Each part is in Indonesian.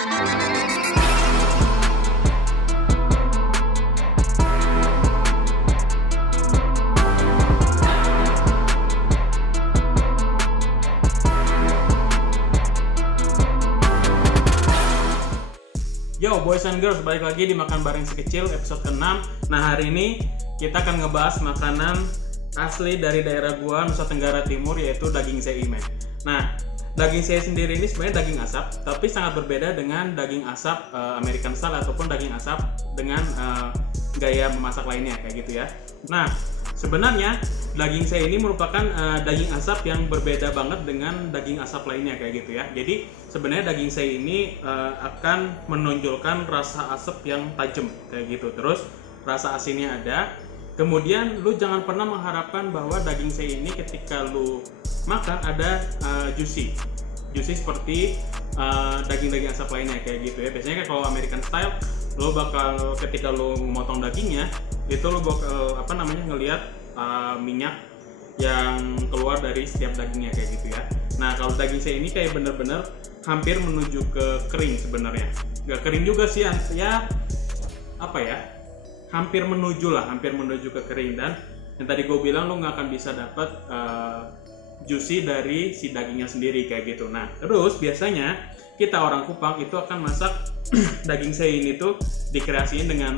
Yo boys and girls, balik lagi di Makan Bareng Si Kecil episode ke-6. Nah hari ini kita akan ngebahas makanan asli dari daerah gua, Nusa Tenggara Timur, yaitu daging sei men. Nah daging sei sendiri ini sebenarnya daging asap, tapi sangat berbeda dengan daging asap American style ataupun daging asap dengan gaya memasak lainnya kayak gitu ya. Nah sebenarnya daging sei ini merupakan daging asap yang berbeda banget dengan daging asap lainnya kayak gitu ya. Jadi sebenarnya daging sei ini akan menonjolkan rasa asap yang tajam kayak gitu. Terus rasa asinnya ada. Kemudian lu jangan pernah mengharapkan bahwa daging sei ini ketika lu makan ada juicy seperti daging-daging asap lainnya kayak gitu ya. Biasanya kalau American style lu bakal ketika lu memotong dagingnya itu lu bakal ngelihat minyak yang keluar dari setiap dagingnya kayak gitu ya. Nah kalau daging sei ini kayak bener-bener hampir menuju ke kering sebenarnya. Gak kering juga sih ya, hampir menuju ke kering. Dan yang tadi gue bilang lu nggak akan bisa dapat juicy dari si dagingnya sendiri kayak gitu. Nah terus biasanya kita orang Kupang itu akan masak daging sei ini tuh dikreasiin dengan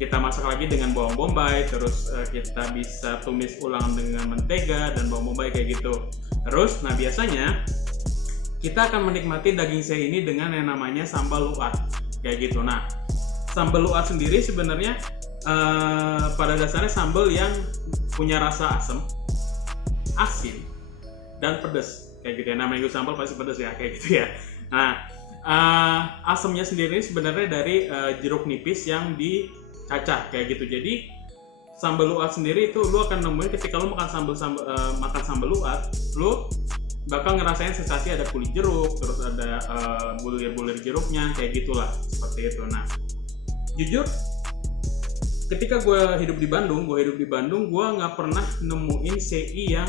kita masak lagi dengan bawang bombay, terus kita bisa tumis ulang dengan mentega dan bawang bombay kayak gitu. Terus, nah biasanya kita akan menikmati daging sei ini dengan yang namanya sambal luat kayak gitu. Nah, sambal luat sendiri sebenarnya pada dasarnya sambal yang punya rasa asam, asin, dan pedas kayak gitu ya. Namanya juga sambal pasti pedas ya kayak gitu ya. Nah, asamnya sendiri sebenarnya dari jeruk nipis yang dicacah kayak gitu. Jadi sambal luat sendiri itu lu akan nemuin ketika lu makan sambal luat, lu bakal ngerasain sensasi ada kulit jeruk, terus ada bulir-bulir jeruknya kayak gitulah, seperti itu. Nah, jujur ketika gue hidup di Bandung, gue nggak pernah nemuin sei yang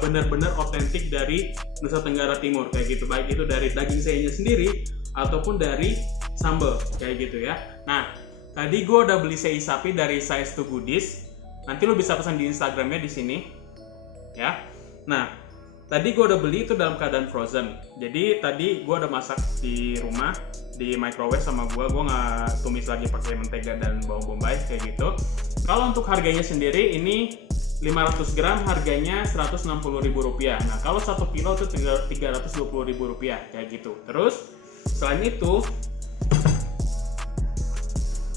benar-benar otentik dari Nusa Tenggara Timur kayak gitu, baik itu dari daging seinya sendiri ataupun dari sambal kayak gitu ya. Nah tadi gue udah beli sei sapi dari Size to Goodies. Nanti lo bisa pesan di Instagramnya di sini, ya. Nah, tadi gue udah beli itu dalam keadaan frozen. Jadi tadi gue udah masak di rumah di microwave sama gue nggak tumis lagi pakai mentega dan bawang bombay kayak gitu. Kalau untuk harganya sendiri ini 500 gram harganya Rp160.000. Nah, kalau 1 kilo itu Rp320.000 kayak gitu. Terus selain itu,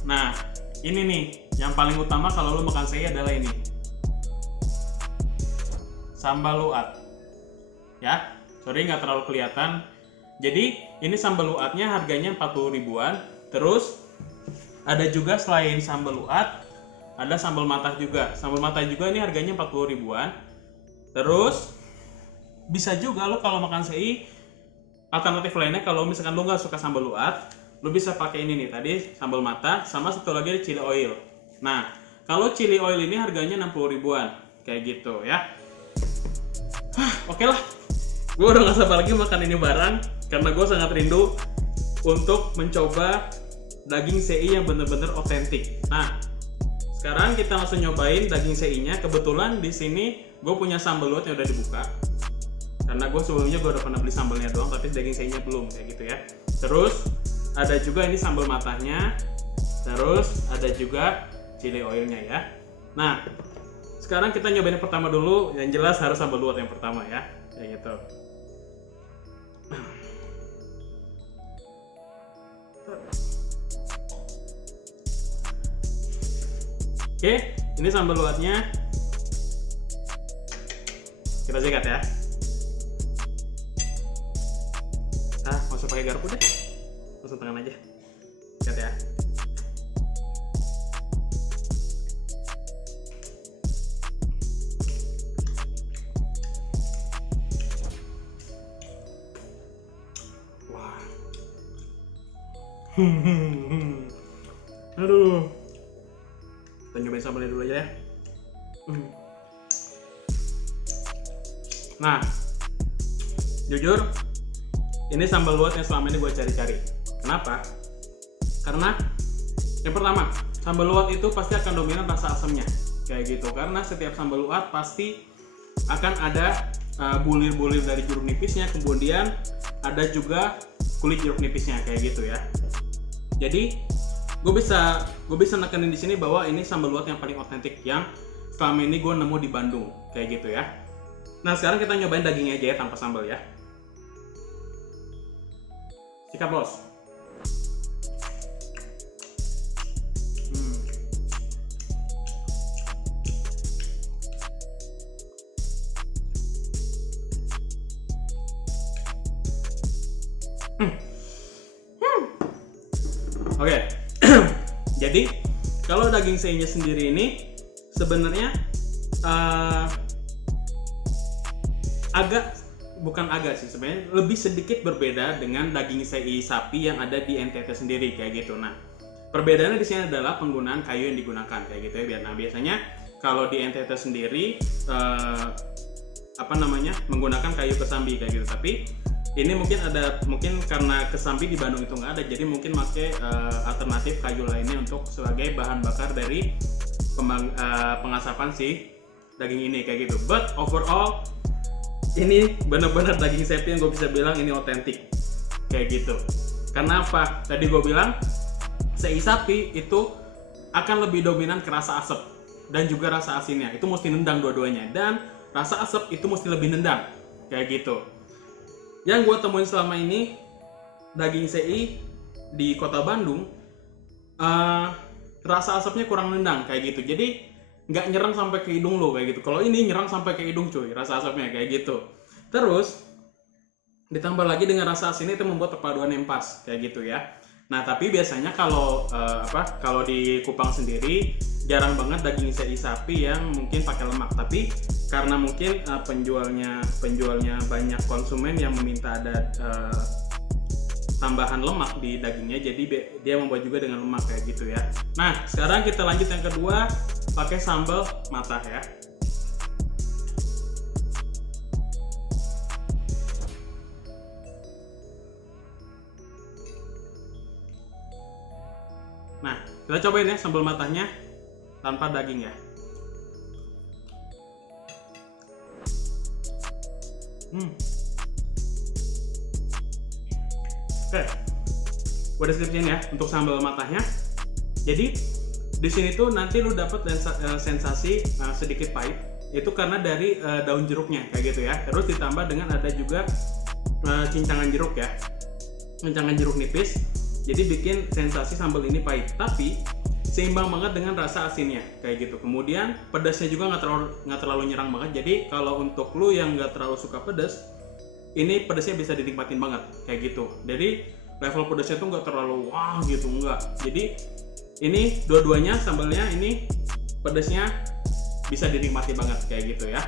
nah, ini nih yang paling utama kalau lo makan sei adalah ini. Sambal luat. Ya, sorry nggak terlalu kelihatan. Jadi, ini sambal luatnya harganya 40 ribuan. Terus ada juga selain sambal luat, ada sambal matah juga. Sambal matah juga ini harganya 40 ribuan. Terus bisa juga lo kalau makan sei alternatif lainnya kalau misalkan lo nggak suka sambal luat, lo bisa pakai ini nih tadi sambal matah sama satu lagi ada chili oil. Nah, kalau chili oil ini harganya 60 ribuan kayak gitu ya. Oke lah, gue udah gak sabar lagi makan ini bareng karena gue sangat rindu untuk mencoba daging sei yang bener-bener otentik. Nah, sekarang kita langsung nyobain daging sei-nya. Kebetulan di sini gue punya sambal luat yang udah dibuka. Karena gue sebelumnya gue udah pernah beli sambalnya doang, tapi daging sei-nya belum kayak gitu ya. Terus ada juga ini sambal matahnya. Terus ada juga chili oilnya ya. Nah, sekarang kita nyobain yang pertama dulu. Yang jelas harus sambal luat yang pertama ya, kayak gitu. Oke, ini sambal luatnya. Kita sikat ya. Nggak usah pakai garpu deh, langsung tangan aja. Sikat ya. Wah. Aduh. Kita nyobain sambalnya dulu aja ya. Nah, jujur ini sambal luwat yang selama ini gue cari-cari. Kenapa? Karena yang pertama, sambal luwat itu pasti akan dominan rasa asamnya kayak gitu. Karena setiap sambal luwat pasti akan ada bulir-bulir dari jeruk nipisnya, kemudian ada juga kulit jeruk nipisnya kayak gitu ya. Jadi gue bisa nekenin di sini bahwa ini sambal luwat yang paling otentik yang selama ini gue nemu di Bandung kayak gitu ya. Nah sekarang kita nyobain dagingnya aja ya tanpa sambal ya. Sikat bos. Oke. Jadi kalau daging seinya sendiri ini sebenarnya bukan agak sih, sebenarnya lebih sedikit berbeda dengan daging sei sapi yang ada di NTT sendiri kayak gitu. Nah, perbedaannya di sini adalah penggunaan kayu yang digunakan kayak gitu ya. Nah, biasanya kalau di NTT sendiri menggunakan kayu kesambi kayak gitu. Tapi ini mungkin karena kesambi di Bandung itu nggak ada, jadi mungkin pakai alternatif kayu lainnya untuk sebagai bahan bakar dari pengasapan si daging ini kayak gitu. But overall ini benar-benar daging sapi yang gue bisa bilang ini otentik kayak gitu. Karena apa? Tadi gue bilang sei sapi itu akan lebih dominan ke rasa asap dan juga rasa asinnya. Itu mesti nendang dua-duanya, dan rasa asap itu mesti lebih nendang kayak gitu. Yang gue temuin selama ini daging sei di kota Bandung rasa asapnya kurang nendang kayak gitu. Jadi nggak nyerang sampai ke hidung lo kayak gitu. Kalau ini nyerang sampai ke hidung cuy, rasa asapnya kayak gitu. Terus ditambah lagi dengan rasa asin itu membuat perpaduan yang pas kayak gitu ya. Nah tapi biasanya kalau di Kupang sendiri jarang banget daging sei sapi yang mungkin pakai lemak. Tapi karena mungkin penjualnya banyak konsumen yang meminta ada tambahan lemak di dagingnya, jadi dia membuat juga dengan lemak kayak gitu ya. Nah sekarang kita lanjut yang kedua, pakai sambal matah ya. Nah kita cobain ya sambal matahnya tanpa daging ya. Oke, gue deskripsiin ya untuk sambal matahnya. Jadi di sini tuh nanti lu dapat sensasi sedikit pahit, itu karena dari daun jeruknya kayak gitu ya. Terus ditambah dengan ada juga cincangan jeruk ya, cincangan jeruk nipis. Jadi bikin sensasi sambal ini pahit, tapi seimbang banget dengan rasa asinnya kayak gitu. Kemudian pedasnya juga nggak terlalu nyerang banget. Jadi kalau untuk lu yang nggak terlalu suka pedas, ini pedasnya bisa dinikmatin banget kayak gitu. Jadi level pedasnya tuh nggak terlalu wah gitu, nggak. Jadi ini dua-duanya sambalnya ini pedasnya bisa dinikmati banget kayak gitu ya.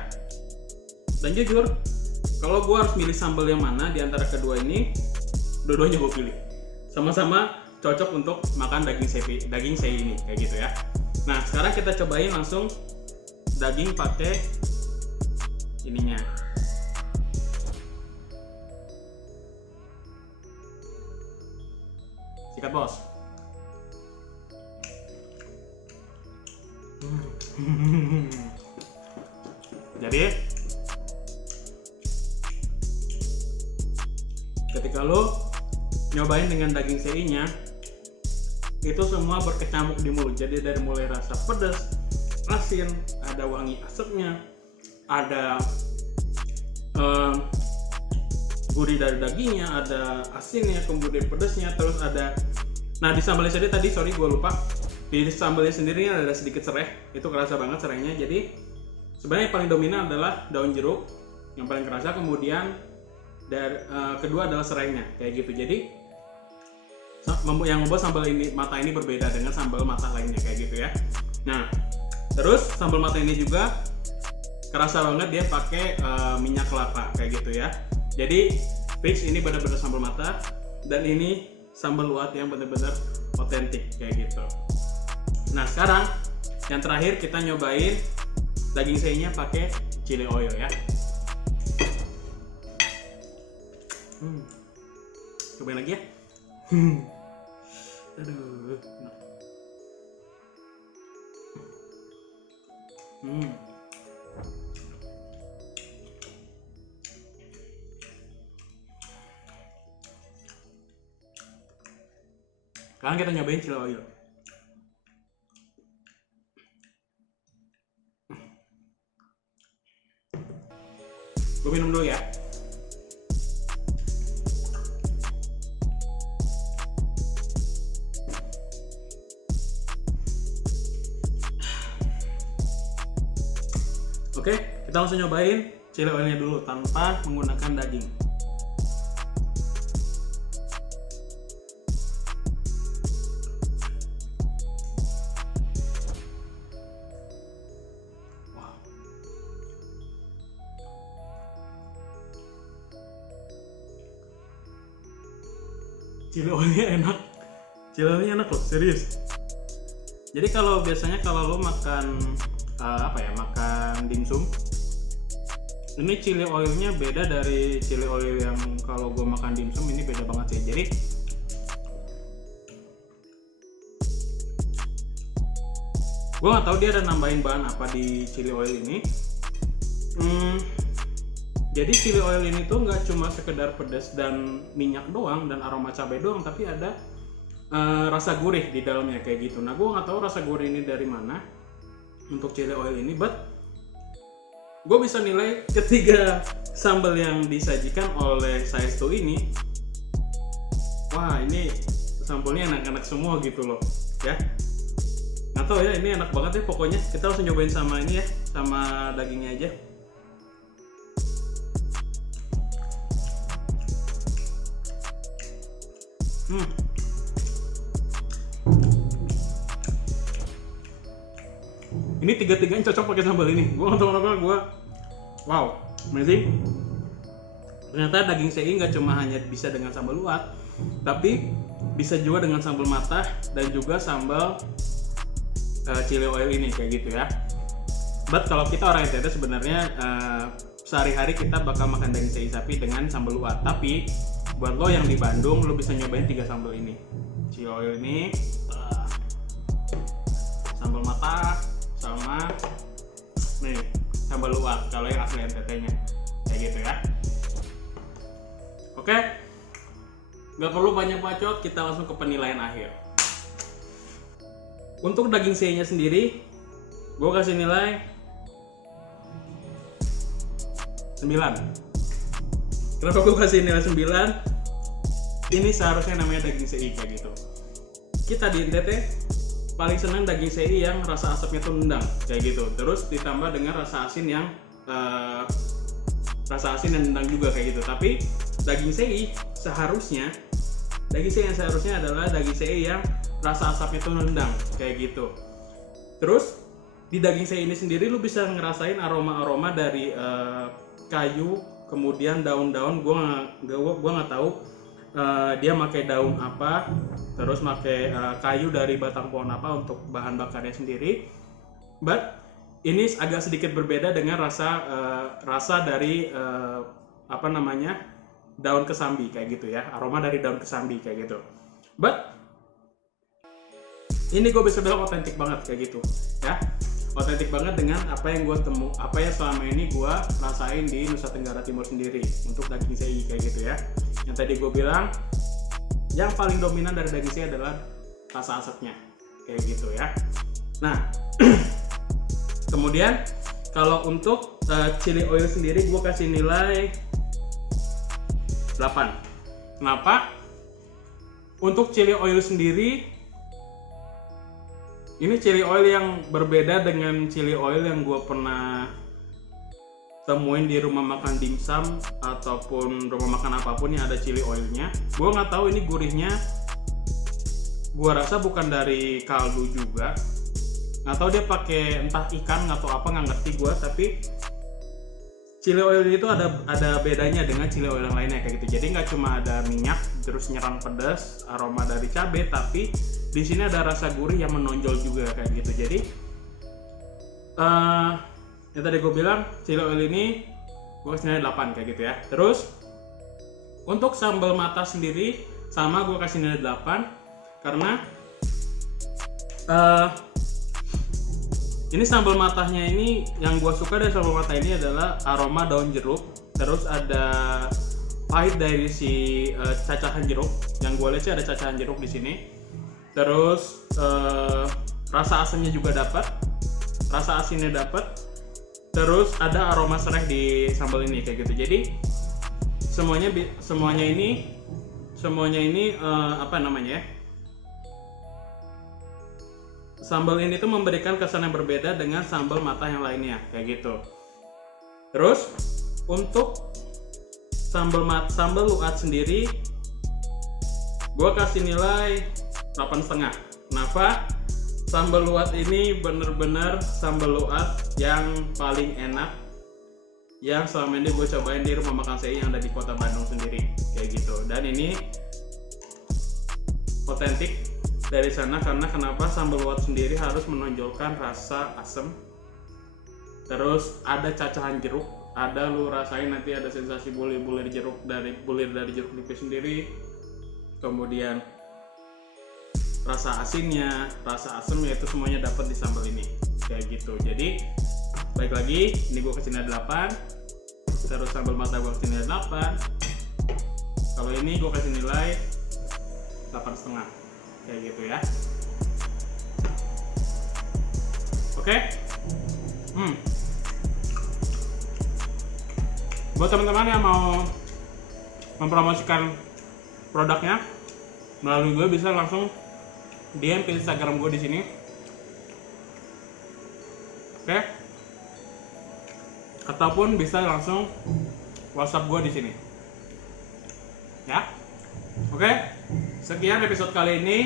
Dan jujur kalau gue harus milih sambal yang mana di antara kedua ini, dua-duanya gue pilih. Sama-sama cocok untuk makan daging sei ini kayak gitu ya. Nah sekarang kita cobain langsung daging pakai ininya. Sikat bos. Jadi ketika lo nyobain dengan daging sei-nya, itu semua berkecamuk di mulut. Jadi dari mulai rasa pedas, asin, ada wangi asapnya, ada gurih dari dagingnya, ada asinnya, kemudian pedasnya, terus ada. Nah di sambalnya tadi sorry gue lupa, di sambalnya sendiri ada sedikit serai, itu kerasa banget serainya. Jadi sebenarnya yang paling dominan adalah daun jeruk yang paling kerasa, kemudian kedua adalah serainya kayak gitu. Jadi yang membuat sambal mata ini berbeda dengan sambal mata lainnya kayak gitu ya. Nah terus sambal mata ini juga kerasa banget dia pakai minyak kelapa kayak gitu ya. Jadi fix ini benar-benar sambal mata, dan ini sambal luwat yang benar-benar otentik kayak gitu. Nah sekarang yang terakhir kita nyobain daging sei-nya pakai chili oil ya. Cobain lagi ya. Aduh. Sekarang kita nyobain chili oil. Gue minum dulu ya. Oke, kita langsung nyobain chili oilnya dulu tanpa menggunakan daging. Wow. Chili oilnya enak. Chili oilnya enak loh, serius. Jadi kalau biasanya kalau lo makan makan dimsum, ini chili oilnya beda dari chili oil yang kalau gue makan dimsum. Ini beda banget sih. Jadi gue nggak tahu dia ada nambahin bahan apa di chili oil ini. Jadi chili oil ini tuh nggak cuma sekedar pedas dan minyak doang dan aroma cabai doang, tapi ada rasa gurih di dalamnya kayak gitu. Nah, gue nggak tahu rasa gurih ini dari mana untuk chili oil ini, but gue bisa nilai ketiga sambal yang disajikan oleh Saestu ini, wah ini sambalnya enak-enak semua gitu loh ya. Nggak tahu ya, ini enak banget ya pokoknya. Kita langsung nyobain sama ini ya, sama dagingnya aja. Ini tiga-tiganya cocok pakai sambal ini. Gue nggak tahu kenapa wow, amazing. Ternyata daging sei nggak cuma hanya bisa dengan sambal uat, tapi bisa juga dengan sambal matah dan juga sambal chili oil ini kayak gitu ya. But kalau kita orang NTT sebenarnya sehari-hari kita bakal makan daging sei sapi dengan sambal uat. Tapi buat lo yang di Bandung, lo bisa nyobain 3 sambal ini. Chili oil ini, sambal matah, sama nih sambal uat kalau yang asli NTT-nya kayak gitu ya. Oke, nggak perlu banyak bacot, kita langsung ke penilaian akhir. Untuk daging sei-nya sendiri, gue kasih nilai 9. Kenapa gue kasih nilai 9? Ini seharusnya namanya daging sei kayak gitu. Kita di NTT paling senang daging sei yang rasa asapnya tuh nendang kayak gitu. Terus ditambah dengan rasa asin yang nendang juga kayak gitu. Tapi daging sei yang seharusnya adalah daging sei yang rasa asapnya tuh nendang kayak gitu. Terus di daging sei ini sendiri lu bisa ngerasain aroma-aroma dari kayu, kemudian daun-daun. Gua nggak tahu dia pakai daun apa, terus pakai kayu dari batang pohon apa untuk bahan bakarnya sendiri. But ini agak sedikit berbeda dengan rasa dari daun kesambi kayak gitu ya, aroma dari daun kesambi kayak gitu. But ini gue bisa bilang otentik banget kayak gitu ya, otentik banget dengan apa yang selama ini gue rasain di Nusa Tenggara Timur sendiri untuk daging sei kayak gitu ya. Yang tadi gue bilang, yang paling dominan dari daging sei adalah rasa asapnya kayak gitu ya. Nah kemudian kalau untuk chili oil sendiri gue kasih nilai 8. Kenapa? Untuk chili oil sendiri, ini chili oil yang berbeda dengan chili oil yang gue pernah temuin di rumah makan dimsum ataupun rumah makan apapun yang ada chili oilnya. Gue nggak tahu ini gurihnya, gue rasa bukan dari kaldu juga. Nggak tahu dia pakai entah ikan atau apa, nggak ngerti gue. Tapi chili oil itu ada bedanya dengan chili oil yang lainnya kayak gitu. Jadi nggak cuma ada minyak terus nyerang pedas, aroma dari cabai, tapi di sini ada rasa gurih yang menonjol juga kayak gitu. Jadi yang tadi gue bilang chili oil ini gue kasih nilai 8 kayak gitu ya. Terus Untuk sambal mata sendiri sama gue kasih nilai 8 karena ini sambal matanya ini yang gue suka dari sambal mata ini adalah aroma daun jeruk, terus ada pahit dari si cacahan jeruk. Yang gue lihat sih ada cacahan jeruk di sini. Terus rasa asamnya juga dapat, rasa asinnya dapat. Terus ada aroma serai di sambal ini kayak gitu. Jadi semuanya ini apa namanya ya? Sambal ini tuh memberikan kesan yang berbeda dengan sambal mata yang lainnya kayak gitu. Terus untuk sambal luat sendiri gue kasih nilai 8,5. Kenapa? Sambal luat ini bener-bener sambal luat yang paling enak yang selama ini gue cobain di rumah makan sei yang ada di kota Bandung sendiri kayak gitu. Dan ini otentik dari sana karena kenapa sambal luat sendiri harus menonjolkan rasa asam, terus ada cacahan jeruk, ada lu rasain nanti ada sensasi bulir jeruk dari jeruk nipis sendiri, kemudian rasa asinnya, rasa asamnya itu semuanya dapat di sambal ini kayak gitu. Jadi baik lagi, ini gue kasih nilai 8, terus sambal mata gue kasih nilai 8. Kalau ini gue kasih nilai 8,5 kayak gitu ya. Oke. Buat teman-teman yang mau mempromosikan produknya melalui gue bisa langsung DM ke Instagram gue di sini. Oke. Ataupun bisa langsung WhatsApp gue di sini. Ya. Oke. Sekian episode kali ini.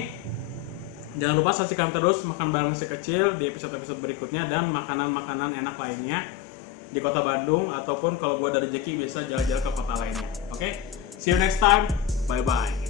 Jangan lupa saksikan terus Makan Bareng Si Kecil di episode-episode berikutnya dan makanan-makanan enak lainnya di kota Bandung, ataupun kalau gue ada rezeki bisa jalan-jalan ke kota lainnya. Oke. See you next time. Bye bye.